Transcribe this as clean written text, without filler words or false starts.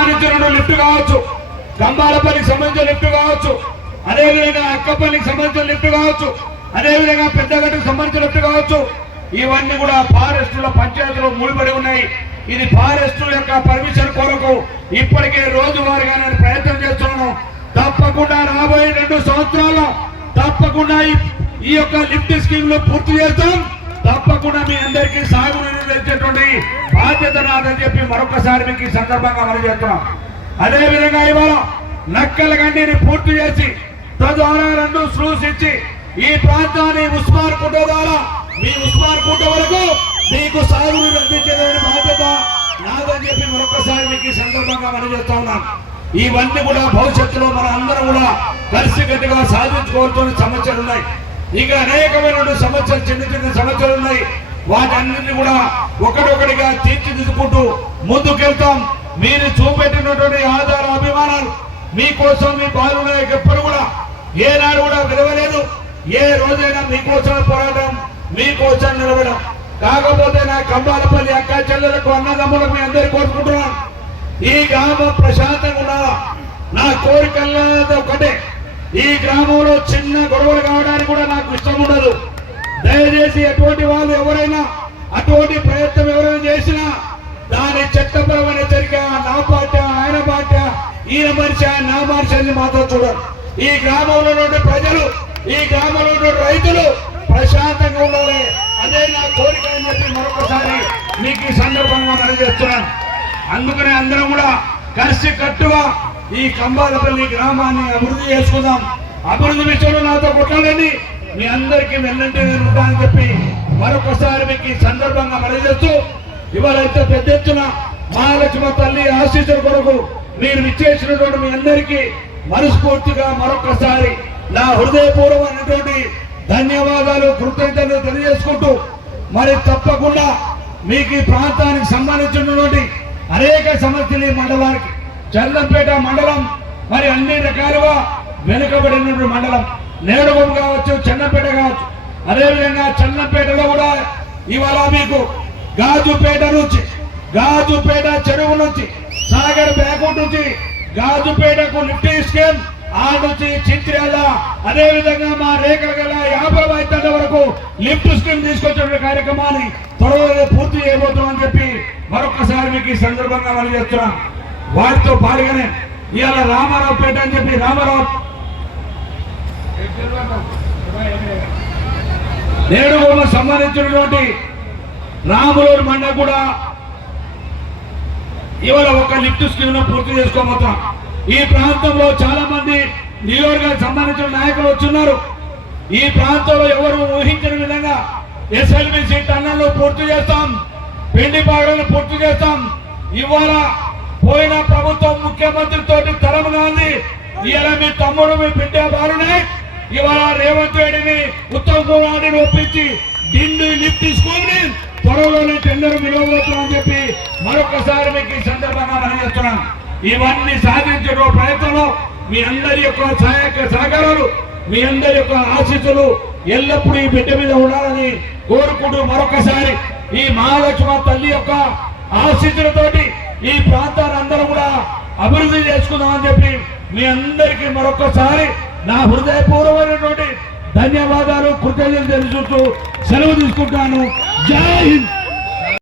సంబంధించిన లిఫ్ట్ కావచ్చు, గంబాలపల్లికి సంబంధించిన లిఫ్ట్ కావచ్చు, అదేవిధంగా అక్కపల్లికి సంబంధించిన లిఫ్ట్ కావచ్చు, అదేవిధంగా పెద్దగట్టుకు సంబంధించిన లిఫ్ట్ కావచ్చు. ఇవన్నీ కూడా ఫారెస్టుల పంచాయతీలో ముడిపడి ఉన్నాయి. ఇది ఫారెస్ట్ యొక్క పర్మిషన్ కొరకు ఇప్పటికే రోజువారీగా నేను ప్రయత్నం చేస్తున్నాను. తప్పకుండా రాబోయే 2 సంవత్సరాల్లో తప్పకుండా ఈ యొక్క లిఫ్ట్ స్కీమ్ లో పూర్తి చేస్తాం. తప్పకుండా మీ అందరికీ సాగునీరు తెచ్చేటువంటి బాధ్యత నాదని చెప్పి మరొకసారి మీకు ఈ సందర్భంగా మనం చేస్తున్నాం. అదేవిధంగా ఇవాళ నక్కల గండిని పూర్తి చేసి తద్వారా 2 స్లూస్ ఇచ్చి ఈ ప్రాంతాన్ని ఉస్మాన్ కుంట ద్వారా మీ ఉస్మాన్ కుంట వరకు మీకు సాగునీరు అందించేటువంటి బాధ్యత నాదని చెప్పి మరొకసారి మీకు ఈ సందర్భంగా మనం చేస్తా ఉన్నాం. ఇవన్నీ కూడా భవిష్యత్తులో మన అందరం కూడా కలిసికట్టుగా సాధించుకోవాల్సిన సమస్యలు ఉన్నాయి. ఇక అనేకమైన సమస్యలు, చిన్న చిన్న సమస్యలు ఉన్నాయి. వాటన్నింటినీ కూడా ఒకటొకటిగా తీర్చిదిద్దుకుంటూ ముందుకెళ్తాం. మీరు చూపెట్టినటువంటి ఆధార అభిమానాలు మీకోసం, మీ బాలుల ఎప్పుడు కూడా ఏనాడు కూడా విలువలేదు. ఏ రోజైనా మీకోసం పోరాటం, మీకోసం నిలబడం. కాకపోతే నా కంబాలపల్లి అక్క చెల్లెలకు, అన్నదమ్ములకు మీ అందరికీ కోరుకుంటున్నాను, ఈ గ్రామం ప్రశాంతంగా ఉండాలా. నా కోరికల్లో ఒకటే, ఈ గ్రామంలో చిన్న గొడవలు కావడానికి కూడా నాకు ఇష్టం ఉండదు. దయచేసి ఎటువంటి వాళ్ళు ఎవరైనా అటువంటి ప్రయత్నం ఎవరైనా చేసినా దాని చట్టపరమైన చర్య, నా పార్టీ ఆయన పార్టీ, ఈయన మనిషి నా మనిషి అని మాత్రం చూడరు. ఈ గ్రామంలో ఉన్న ప్రజలు, ఈ గ్రామంలో ఉన్న రైతులు ప్రశాంతంగా ఉండాలి. అదే నా కోరిక అని చెప్పి మరొకసారి మీకు ఈ సందర్భంగా మనం చేస్తున్నాను. అందుకనే అందరం కూడా కలిసి కట్టుగా ఈ కంబాలపల్లి గ్రామాన్ని అభివృద్ధి చేసుకుందాం. అభివృద్ధి విషయంలో నాతో కొట్టాలని మీ అందరికీ వెళ్ళంటే ఉంటానని చెప్పి మరొకసారి మీకు ఈ సందర్భంగా మనం చేస్తూ, ఇవాళైతే పెద్ద ఎత్తున మహాలక్ష్మి తల్లి ఆశీస్సుల కొరకు మీరు విచ్చేసినటువంటి మీ అందరికీ మనస్ఫూర్తిగా మరొకసారి నా హృదయపూర్వమైనటువంటి ధన్యవాదాలు, కృతజ్ఞతలు తెలియజేసుకుంటూ, మరి తప్పకుండా మీకు ఈ ప్రాంతానికి సంబంధించినటువంటి అనేక సమస్యలు ఈ మండలానికి, చల్లంపేట మండలం మరి అన్ని రకాలుగా వెనుకబడినటువంటి మండలం. నేడుగొండ కావచ్చు, చెన్నపేట కావచ్చు. అదేవిధంగా చల్లంపేటలో కూడా ఇవాళ మీకు గాజుపేట నుంచి, గాజుపేట చెరువు నుంచి, సాగర్ బ్యాక్ నుంచి గాజుపేటకు లిఫ్ట్ స్కీమ్, ఆ నుంచి చిత్రాల, అదేవిధంగా మా రేఖల గల 50 వైద్యాల వరకు లిఫ్ట్ స్కీమ్ తీసుకొచ్చే కార్యక్రమాన్ని త్వరలో పూర్తి చేయబోతున్నామని చెప్పి మరొకసారి మీకు ఈ సందర్భంగా మనం చేస్తున్నాం. వారితో పాటుగానే ఇవాళ రామారావుపేట అని చెప్పి రామారావు నేడుగోమ సంబంధించినటువంటి రాములూరు మండలం కూడా ఇవాళ ఒక లిఫ్ట్ స్కీమ్ ను పూర్తి చేసుకోబోతున్నాం. ఈ ప్రాంతంలో చాలా మంది నియోజకవర్గానికి సంబంధించిన నాయకులు వచ్చున్నారు. ఈ ప్రాంతంలో ఎవరు ఊహించిన విధంగా ఎస్ఎల్బిసి టన్నెల్ పూర్తి చేస్తాం, పెండి పాగలను పూర్తి చేస్తాం. ఇవాళ పోయిన ప్రభుత్వం ముఖ్యమంత్రి తోటి తరం గాంధీ, ఇవాళ మీ తమ్ముడు మీ బిడ్డ బాలునే ఇవాళ రేవంత్ రెడ్డిని, ఉత్తమ్ కుమార్ రెడ్డిని ఒప్పించి ఢిల్లీ లిఫ్ట్ స్కూల్ని త్వరలోనే టెండర్ విలువబోతున్నామని చెప్పి మరొకసారి మీకు ఈ సందర్భంగా మనం చేస్తున్నాం. ఇవన్నీ సాధించే ప్రయత్నంలో మీ అందరి యొక్క సహకారాలు, మీ అందరి యొక్క ఆశీస్సులు ఎల్లప్పుడూ ఈ బిడ్డ మీద ఉండాలని కోరుకుంటూ మరొకసారి ఈ మహాలక్ష్మి తల్లి యొక్క ఆశీస్సులతోటి ఈ ప్రాంతాన్ని అందరూ కూడా అభివృద్ధి చేసుకుందామని చెప్పి మీ అందరికీ మరొకసారి నా హృదయపూర్వమైనటువంటి ధన్యవాదాలు, కృతజ్ఞతలు తెలుసుకుంటూ సెలవు తీసుకుంటాను. జై హింద్.